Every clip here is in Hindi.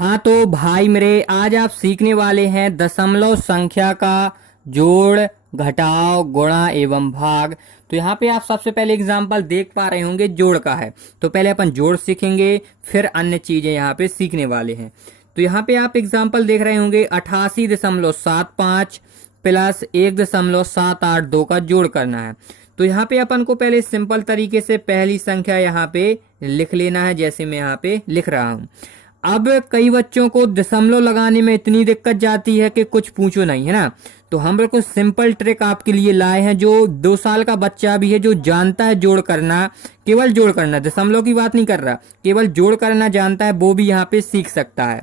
हाँ तो भाई मेरे, आज आप सीखने वाले हैं दशमलव संख्या का जोड़, घटाव, गुणा एवं भाग। तो यहाँ पे आप सबसे पहले एग्जाम्पल देख पा रहे होंगे, जोड़ का है। तो पहले अपन जोड़ सीखेंगे, फिर अन्य चीजें यहाँ पे सीखने वाले हैं। तो यहाँ पे आप एग्जाम्पल देख रहे होंगे 88.75 प्लस 1.782 का जोड़ करना है। तो यहाँ पे अपन को पहले सिंपल तरीके से पहली संख्या यहाँ पे लिख लेना है, जैसे मैं यहाँ पे लिख रहा हूँ। अब कई बच्चों को दशमलव लगाने में इतनी दिक्कत जाती है कि कुछ पूछो नहीं, है ना। तो हम बिल्कुल सिंपल ट्रिक आपके लिए लाए हैं, जो 2 साल का बच्चा भी है, जो जानता है जोड़ करना, केवल जोड़ करना, दशमलव की बात नहीं कर रहा, केवल जोड़ करना जानता है, वो भी यहाँ पे सीख सकता है।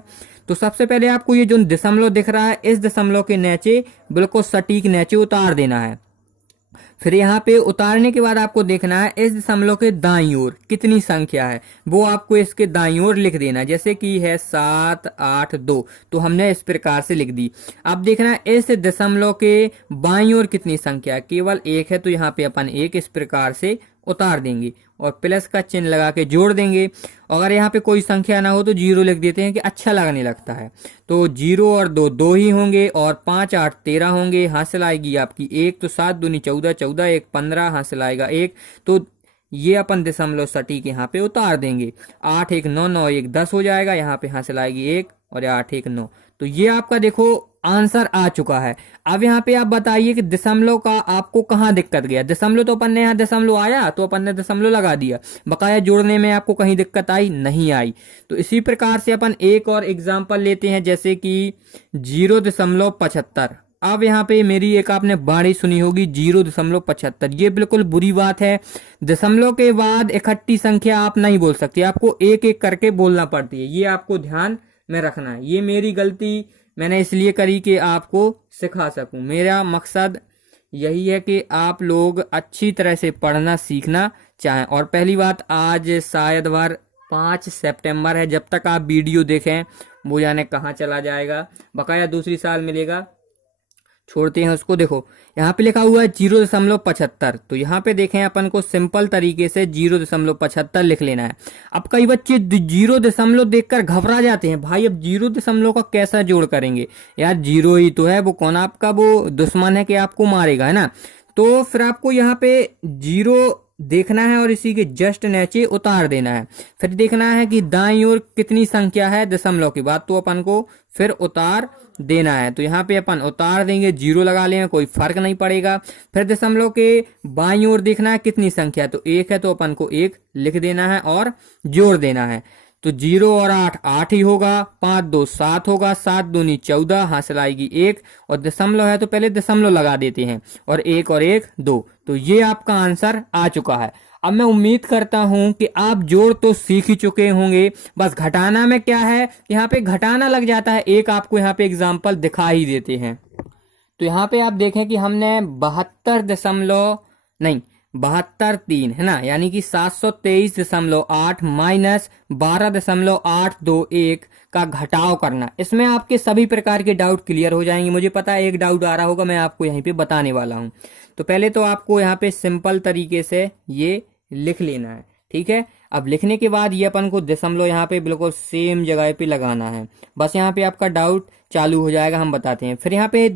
तो सबसे पहले आपको ये जो दशमलव दिख रहा है, इस दशमलव के नीचे बिल्कुल सटीक नीचे उतार देना है। फिर यहाँ पे उतारने के बाद आपको देखना है इस दशमलव के दाईं ओर कितनी संख्या है, वो आपको इसके दाईं ओर लिख देना है। जैसे कि है 782, तो हमने इस प्रकार से लिख दी। अब देखना है इस दशमलव के बाईं ओर कितनी संख्या है, केवल एक है, तो यहाँ पे अपन एक इस प्रकार से उतार देंगे और प्लस का चिन्ह लगा के जोड़ देंगे। अगर यहाँ पे कोई संख्या ना हो तो 0 लिख देते हैं कि अच्छा लगने लगता है। तो 0 और 2 2 ही होंगे, और 5 8 13 होंगे। हासिल आएगी आपकी 1, तो 7 दूनी 14, 14 1 15, हासिल आएगा 1। तो ये अपन दशमलव सटीक यहाँ पे उतार देंगे। 8 1 9 9 1 10 हो जाएगा, यहाँ पे हासिल आएगी 1 और 8 1 9। तो ये आपका देखो आंसर आ चुका है। अब यहाँ पे आप बताइए कि दशमलव का आपको कहाँ दिक्कत गया। दशमलव तो अपन ने यहाँ दशमलव आया तो अपन ने दशमलव लगा दिया, बकाया जोड़ने में आपको कहीं दिक्कत आई नहीं आई। तो इसी प्रकार से अपन एक और एग्जाम्पल लेते हैं, जैसे कि 0.75। अब यहाँ पे मेरी एक आपने बाणी सुनी होगी 0.75, ये बिल्कुल बुरी बात है। दशमलव के बाद इकट्ठी संख्या आप नहीं बोल सकते, आपको एक एक करके बोलना पड़ती है, ये आपको ध्यान में रखना है। ये मेरी गलती मैंने इसलिए करी कि आपको सिखा सकूं। मेरा मकसद यही है कि आप लोग अच्छी तरह से पढ़ना सीखना चाहें। और पहली बात, आज शायद 5 सितंबर है, जब तक आप वीडियो देखें वो जाने कहाँ चला जाएगा, बकाया दूसरी साल मिलेगा, छोड़ते हैं उसको। देखो यहाँ पे लिखा हुआ है 0.75, तो यहाँ पे देखें अपन को सिंपल तरीके से 0.75 लिख लेना है। अब कई बच्चे 0 देखकर घबरा जाते हैं, भाई अब 0 का कैसा जोड़ करेंगे, यार 0 ही तो है, वो कौन आपका वो दुश्मन है कि आपको मारेगा, है ना। तो फिर आपको यहाँ पे 0 देखना है और इसी के जस्ट नीचे उतार देना है। फिर देखना है कि दाईं ओर कितनी संख्या है दशमलव के बाद, तो अपन को फिर उतार देना है। तो यहाँ पे अपन उतार देंगे, 0 लगा लेंगे, कोई फर्क नहीं पड़ेगा। फिर दशमलव के बाईं ओर देखना है कितनी संख्या, तो 1 है, तो अपन को 1 लिख देना है और जोड़ देना है। तो 0 और 8 8 ही होगा, 5 2 7 होगा, 7 दूनी 14, हासिल आएगी 1, और दशमलव है तो पहले दशमलव लगा देते हैं, और 1 और 1 2। तो ये आपका आंसर आ चुका है। अब मैं उम्मीद करता हूं कि आप जोड़ तो सीख ही चुके होंगे, बस घटाना में क्या है, यहाँ पे घटाना लग जाता है। एक आपको यहाँ पे एग्जाम्पल दिखा ही देते हैं। तो यहाँ पे आप देखें कि हमने 72.3 है ना, यानी कि 723.8 माइनस 12.821 का घटाव करना। इसमें आपके सभी प्रकार के डाउट क्लियर हो जाएंगे। मुझे पता है एक डाउट आ रहा होगा, मैं आपको यहीं पे बताने वाला हूं। तो पहले तो आपको यहाँ पे सिंपल तरीके से ये लिख लेना है, ठीक है। अब लिखने के बाद ये अपन को दशमलव यहाँ पे बिल्कुल सेम जगह पे लगाना है, बस यहाँ पे आपका डाउट चालू हो जाएगा, हम बताते हैं। फिर यहाँ पे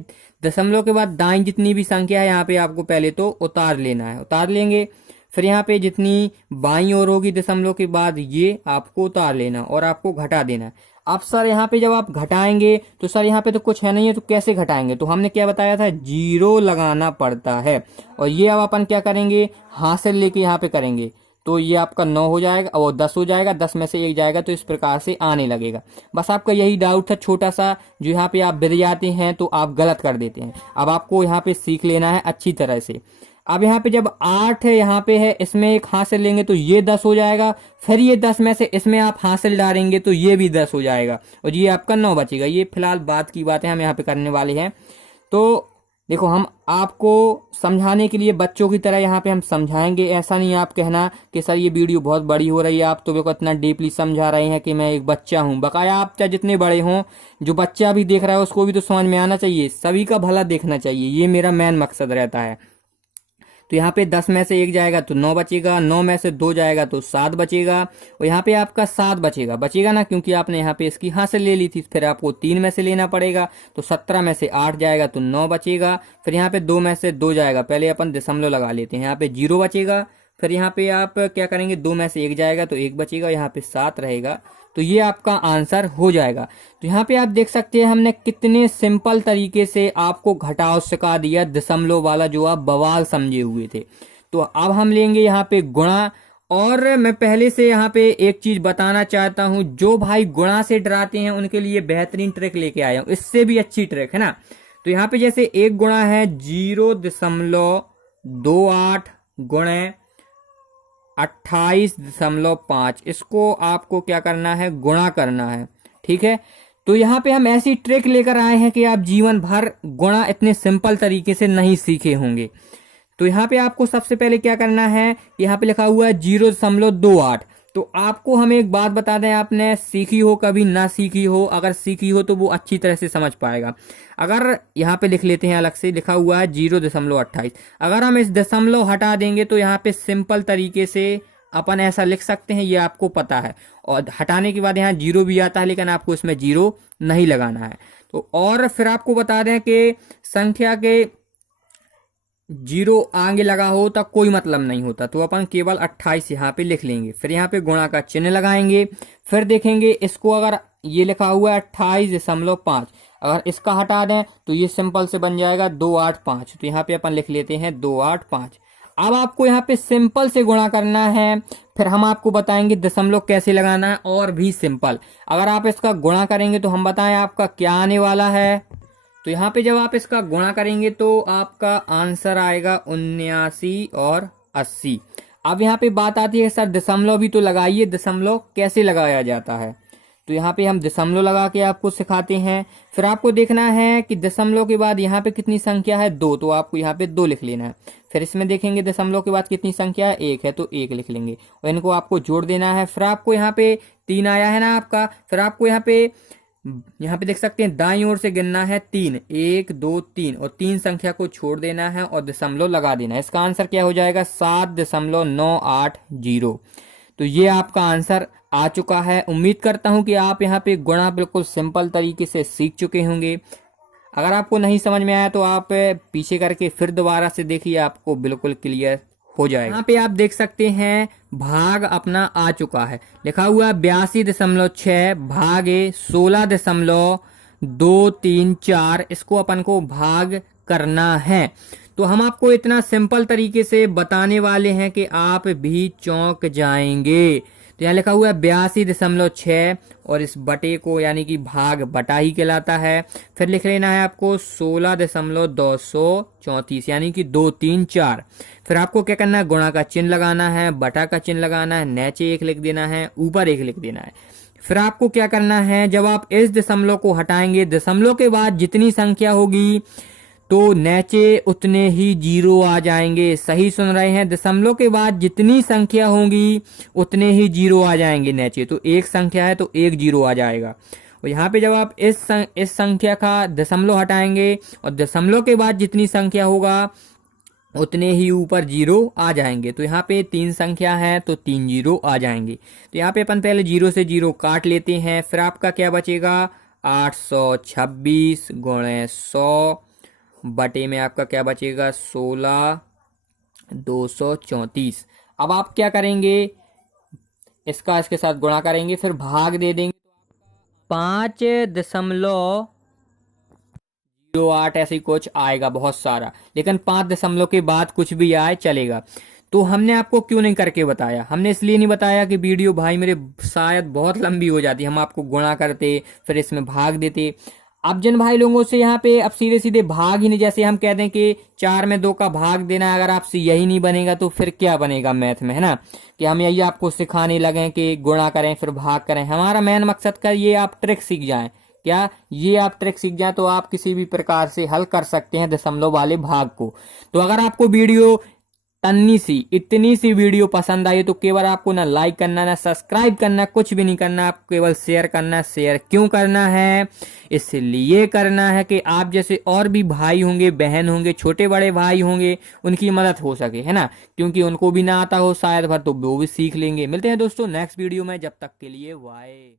दशमलव के बाद दाईं जितनी भी संख्या है यहाँ पे आपको पहले तो उतार लेना है, उतार लेंगे। फिर यहाँ पे जितनी बाईं ओर होगी दशमलव के बाद ये आपको उतार लेना और आपको घटा देना। अब सर यहाँ पे जब आप घटाएंगे तो सर यहाँ पे तो कुछ है नहीं है, तो कैसे घटाएंगे, तो हमने क्या बताया था, 0 लगाना पड़ता है। और ये अब अपन क्या करेंगे, हासिल लेके यहाँ पे करेंगे, तो ये आपका 9 हो जाएगा और 10 हो जाएगा, 10 में से 1 जाएगा, तो इस प्रकार से आने लगेगा। बस आपका यही डाउट था छोटा सा, जो यहाँ पे आप बिर जाते हैं तो आप गलत कर देते हैं। अब आपको यहाँ पे सीख लेना है अच्छी तरह से। अब यहाँ पे जब 8 है यहाँ पे है, इसमें एक हासिल लेंगे तो ये 10 हो जाएगा। फिर ये 10 में से इसमें आप हासिल डालेंगे तो ये भी 10 हो जाएगा, और ये आपका 9 बचेगा। ये फिलहाल बात की बात है, हम यहाँ पे करने वाले हैं। तो देखो हम आपको समझाने के लिए बच्चों की तरह यहाँ पे हम समझाएंगे। ऐसा नहीं आप कहना कि सर ये वीडियो बहुत बड़ी हो रही है, आप तो मेरे को इतना डीपली समझा रहे हैं कि मैं एक बच्चा हूँ। बकाया आप चाहे जितने बड़े हों, जो बच्चा भी देख रहा है उसको भी तो समझ में आना चाहिए, सभी का भला देखना चाहिए, ये मेरा मेन मकसद रहता है। तो यहाँ पे 10 में से 1 जाएगा तो 9 बचेगा, 9 में से 2 जाएगा तो 7 बचेगा, और यहाँ पे आपका 7 बचेगा ना, क्योंकि आपने यहाँ पे इसकी हासिल ले ली थी। फिर आपको 3 में से लेना पड़ेगा, तो 17 में से 8 जाएगा तो 9 बचेगा। फिर यहाँ पे 2 में से 2 जाएगा, पहले अपन दशमलव लगा लेते हैं, यहाँ पे 0 बचेगा। फिर यहाँ पे आप क्या करेंगे, 2 में से 1 जाएगा तो 1 बचेगा, यहाँ पे 7 रहेगा, तो ये आपका आंसर हो जाएगा। तो यहाँ पे आप देख सकते हैं हमने कितने सिंपल तरीके से आपको घटाव सिखा दिया, दशमलव वाला जो आप बवाल समझे हुए थे। तो अब हम लेंगे यहाँ पे गुणा। और मैं पहले से यहाँ पे एक चीज बताना चाहता हूँ, जो भाई गुणा से डराते हैं उनके लिए बेहतरीन ट्रिक लेके आया हूँ, इससे भी अच्छी ट्रिक है ना। तो यहाँ पे जैसे एक गुणा है 0.28 गुणे 28.5, इसको आपको क्या करना है, गुणा करना है, ठीक है। तो यहाँ पे हम ऐसी ट्रिक लेकर आए हैं कि आप जीवन भर गुणा इतने सिंपल तरीके से नहीं सीखे होंगे। तो यहाँ पे आपको सबसे पहले क्या करना है, यहाँ पे लिखा हुआ है 0.28। तो आपको हम एक बात बता दें, आपने सीखी हो कभी ना सीखी हो, अगर सीखी हो तो वो अच्छी तरह से समझ पाएगा। अगर यहाँ पे लिख लेते हैं, अलग से लिखा हुआ है 0.28, अगर हम इस दशमलव हटा देंगे तो यहाँ पे सिंपल तरीके से अपन ऐसा लिख सकते हैं, ये आपको पता है। और हटाने के बाद यहाँ 0 भी आता है, लेकिन आपको इसमें 0 नहीं लगाना है। तो और फिर आपको बता दें कि संख्या के 0 आगे लगा हो तो कोई मतलब नहीं होता, तो अपन केवल 28 यहाँ पे लिख लेंगे। फिर यहाँ पे गुणा का चिन्ह लगाएंगे। फिर देखेंगे इसको, अगर ये लिखा हुआ है 28.5, अगर इसका हटा दें तो ये सिंपल से बन जाएगा 285। तो यहाँ पे अपन लिख लेते हैं 285। अब आपको यहाँ पे सिंपल से गुणा करना है, फिर हम आपको बताएंगे दशमलव कैसे लगाना है, और भी सिंपल। अगर आप इसका गुणा करेंगे तो हम बताएं आपका क्या आने वाला है। तो यहाँ पे जब आप इसका गुणा करेंगे तो आपका आंसर आएगा 79 और 80। अब यहाँ पे बात आती है, सर दशमलव भी तो लगाइए, दशमलव कैसे लगाया जाता है। तो यहाँ पे हम दशमलव लगा के आपको सिखाते हैं। फिर आपको देखना है कि दशमलव के बाद यहाँ पे कितनी संख्या है, 2, तो आपको यहाँ पे 2 लिख लेना है। फिर इसमें देखेंगे दशमलव के बाद कितनी संख्या है, 1 है तो 1 लिख लेंगे, और इनको आपको जोड़ देना है। फिर आपको यहाँ पे 3 आया है ना आपका, फिर आपको यहाँ पे देख सकते हैं दाईं ओर से गिनना है 3, 1 2 3, और 3 संख्या को छोड़ देना है और दशमलव लगा देना है। इसका आंसर क्या हो जाएगा, 7.980। तो ये आपका आंसर आ चुका है। उम्मीद करता हूं कि आप यहाँ पे गुणा बिल्कुल सिंपल तरीके से सीख चुके होंगे। अगर आपको नहीं समझ में आया तो आप पीछे करके फिर दोबारा से देखिए, आपको बिल्कुल क्लियर हो जाएगा। यहाँ पे आप देख सकते हैं भाग अपना आ चुका है, लिखा हुआ 82.6 भागे 16.234। इसको अपन को भाग करना है। तो हम आपको इतना सिंपल तरीके से बताने वाले हैं कि आप भी चौंक जाएंगे। तो यहाँ लिखा हुआ है 82.6, और इस बटे को यानी कि भाग बटा ही कहलाता है। फिर लिख लेना है आपको 16.234 यानी कि 234। फिर आपको क्या करना है, गुणा का चिन्ह लगाना है, बटा का चिन्ह लगाना है, नीचे 1 लिख देना है, ऊपर 1 लिख देना है। फिर आपको क्या करना है, जब आप इस दशमलव को हटाएंगे, दशमलव के बाद जितनी संख्या होगी तो नीचे उतने ही 0 आ जाएंगे। सही सुन रहे हैं, दशमलव के बाद जितनी संख्या होगी उतने ही 0 आ जाएंगे नीचे। तो एक संख्या है तो 1 0 आ जाएगा। और यहाँ पे जब आप इस संख्या का दशमलव हटाएंगे और दशमलव के बाद जितनी संख्या होगा उतने ही ऊपर 0 आ जाएंगे। तो यहाँ पे 3 संख्या है तो 3 0 आ जाएंगे। तो यहाँ पे अपन पहले 0 से 0 काट लेते हैं। फिर आपका क्या बचेगा, 826 गुणे 100 बटे में आपका क्या बचेगा, 16,234। अब आप क्या करेंगे, इसका इसके साथ गुणा करेंगे, फिर भाग दे देंगे। 5.08 ऐसे ही कुछ आएगा, बहुत सारा, लेकिन 5 दशमलव के बाद कुछ भी आए चलेगा। तो हमने आपको क्यों नहीं करके बताया, हमने इसलिए नहीं बताया कि वीडियो भाई मेरे शायद बहुत लंबी हो जाती, हम आपको गुणा करते फिर इसमें भाग देते। अब जिन भाई लोगों से यहाँ पे अब सीधे सीधे भाग ही नहीं, जैसे हम कह दें कि 4 में 2 का भाग देना, अगर आपसे यही नहीं बनेगा तो फिर क्या बनेगा मैथ में, है ना। कि हम यही आपको सिखाने लगे कि गुणा करें फिर भाग करें। हमारा मेन मकसद का ये आप ट्रिक सीख जाएं, क्या ये आप ट्रिक सीख जाएं तो आप किसी भी प्रकार से हल कर सकते हैं दशमलव वाले भाग को। तो अगर आपको वीडियो तन्नी सी इतनी सी वीडियो पसंद आई तो केवल आपको ना लाइक करना ना सब्सक्राइब करना, कुछ भी नहीं करना, आपको केवल शेयर करना। शेयर क्यों करना है? इसलिए करना है कि आप जैसे और भी भाई होंगे, बहन होंगे, छोटे बड़े भाई होंगे, उनकी मदद हो सके, है ना, क्योंकि उनको भी ना आता हो शायद भर तो वो भी सीख लेंगे। मिलते हैं दोस्तों नेक्स्ट वीडियो में, जब तक के लिए बाय।